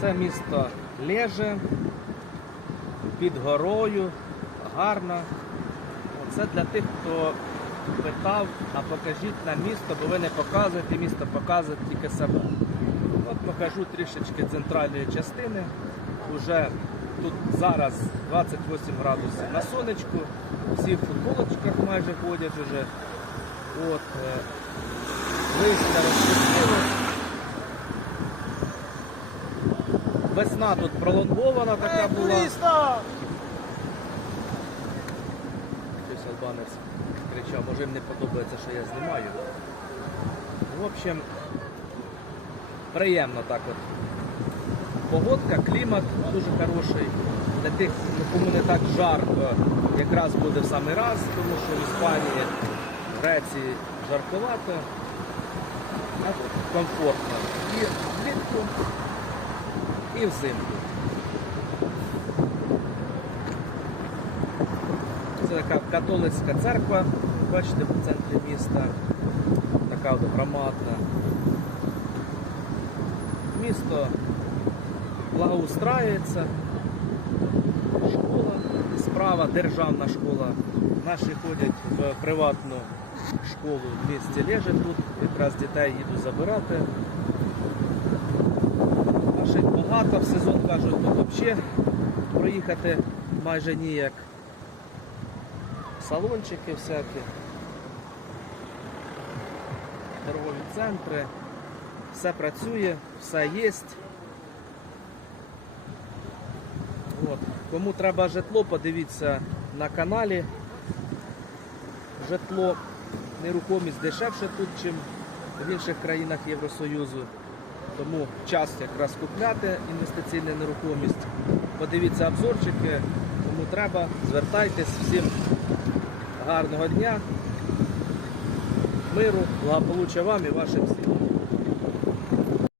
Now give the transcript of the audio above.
Це місто Леже, під горою, гарно. Це для тих, хто питав, а покажіть нам місто, бо ви не показуєте місто, показуєте тільки себе. От покажу трішечки центральної частини. Уже тут зараз 28 градусів на сонечку, всі в футболочках майже ходять уже. От, е, листя розпустило. Весна тут пролонгована така була. Хтось албанець кричав, може їм не подобається, що я знімаю. В общем, приємно так от. Погодка, клімат дуже хороший. Для тих, кому не так жарко, якраз буде в самий раз, тому що в Іспанії, в Греції жарковато, а тут комфортно. І і взимку. Це така католицька церква, бачите, в центрі міста. Така от громадна. Місто благоустраюється. Школа, справа державна школа. Наші ходять в приватну школу в місті Леже. Тут якраз дітей їду забирати. Багато в сезон кажуть, тут взагалі проїхати майже ніяк. Салончики всякі, торгові центри, все працює, все є. От. Кому треба житло, подивіться на каналі. Житло, нерухомість дешевше тут, ніж в інших країнах Євросоюзу. Тому час якраз купляти інвестиційну нерухомість. Подивіться обзорчики, кому треба, звертайтесь. Всім гарного дня, миру, благополуччя вам і вашим всім.